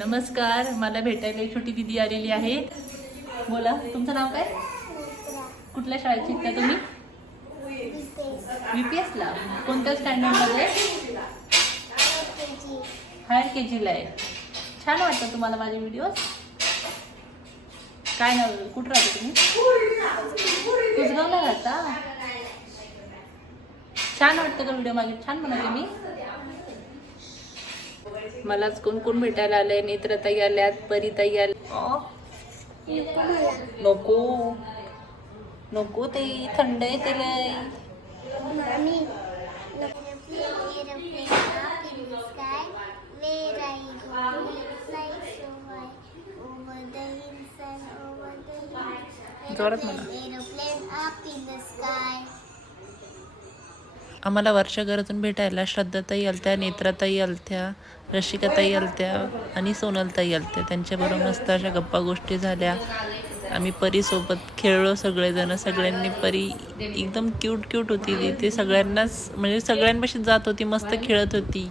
नमस्कार, मला भेटायला एक छोटी दिदी आलेली आहे. बोला, तुमचं नाव काय? कुठल्या शाळेत शिकता तुम्ही? VPS ला. कोणत्या स्टँडर्डमध्ये? हायर KG ला आहे. छान वाटतं तुम्हाला माझे व्हिडिओज? काय नाव, कुठं राहता तुम्ही? कुसगावला राहता. छान वाटतं का व्हिडिओ माझे? छान बनवते मी. मलाच कोण कोण भेटायला आलंय. नेत्रताई आल्यात, परीताई आल्या. नको नको, ते थंड आहे त्याला. जोरात म्हणा. आम्हाला वर्षाघरातून भेटायला श्रद्धाताई आलत्या, नेत्राताई आलत्या, रशिकाताई आलत्या आणि सोनलताई आलत्या. त्यांच्याबरोबर मस्त अशा गप्पा गोष्टी झाल्या. आम्ही परीसोबत खेळलो सगळेजण. सगळ्यांनी परी एकदम क्यूट क्यूट होती ती. ते सगळ्यांनाच म्हणजे सगळ्यांपाशी जात होती, मस्त खेळत होती.